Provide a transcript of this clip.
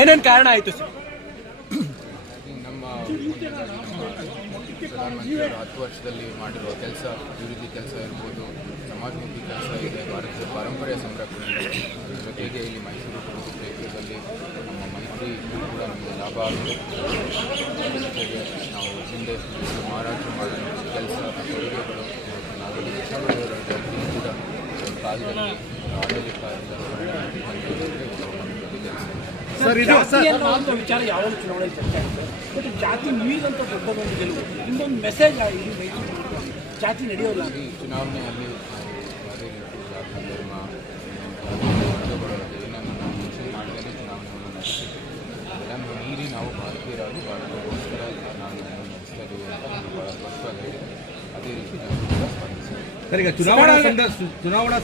ಏನೇನು ಕಾರಣ ಆಯಿತು ಸರ್? ನಮ್ಮ ಪ್ರಧಾನಮಂತ್ರಿಯವರು 10 ವರ್ಷದಲ್ಲಿ ಮಾಡಿರುವ ಕೆಲಸ, ಅಭಿವೃದ್ಧಿ ಕೆಲಸ ಇರ್ಬೋದು, ಸಮಾಜಮುಖಿ ಕೆಲಸ ಇದೆ, ಭಾರತದ ಪಾರಂಪರ್ಯ ಸಂರಕ್ಷಣೆ ಇದೆ. ಜೊತೆಗೆ ಇಲ್ಲಿ ಮೈಸೂರು ಕ್ಷೇತ್ರದಲ್ಲಿ ನಮ್ಮ ಮೈತ್ರಿ ಕೂಡ ನಮಗೆ ಲಾಭ ಆಗಿದೆ. ಜೊತೆಗೆ ನಾವು ಹಿಂದೆ ಮಾರಾಟ ಮಾಡುವ ಕೆಲಸ ಕೊಡುಗೆಗಳು ನಾವೆಲ್ಲ ಕೃಷ್ಣಬಳ್ಳವರ ಕೂಡ ಕಾಲದಲ್ಲಿ ಆಡಳಿತ ಸರ್, ಇದು ವಿಚಾರ ಯಾವಾಗ ಚುನಾವಣೆ ಚರ್ಚೆ ಆಗ್ತದೆ, ಬಟ್ ಜಾತಿ ಮೀರಿದಂಥ ದೊಡ್ಡದೊಂದು ಗೆಲುವು, ಇನ್ನೊಂದು ಮೆಸೇಜ್ ಆಗಿದೆ ಮೈಸೂರು ಜಾತಿ ನಡೆಯೋಲ್ಲ. ಈ ಚುನಾವಣೆಯಲ್ಲಿ ಯಾವುದೇ ರೀತಿ ಜಾತಿ ಧರ್ಮ ಏನನ್ನು ನಾವು ಮುಂಚೆ ಮಾಡದೇ ಚುನಾವಣೆಯನ್ನು ನಡೆಸಿದ್ದೀವಿ. ಅದೆಲ್ಲನೂ ಮೀರಿ ನಾವು ಭಾರತೀಯರಾಗಿ ಭಾರತಕ್ಕೋಸ್ಕರ ನಾವು ನಡೆಸ್ತಾ ಇದ್ದೀವಿ ಅಂತ ಭಾಳ ಸ್ಪಷ್ಟವಾಗಿ ಹೇಳಿದೆ. ಅದೇ ರೀತಿ ನಾವು ಸ್ಪಂದಿಸಿದ್ದೀವಿ. ಚುನಾವಣಾ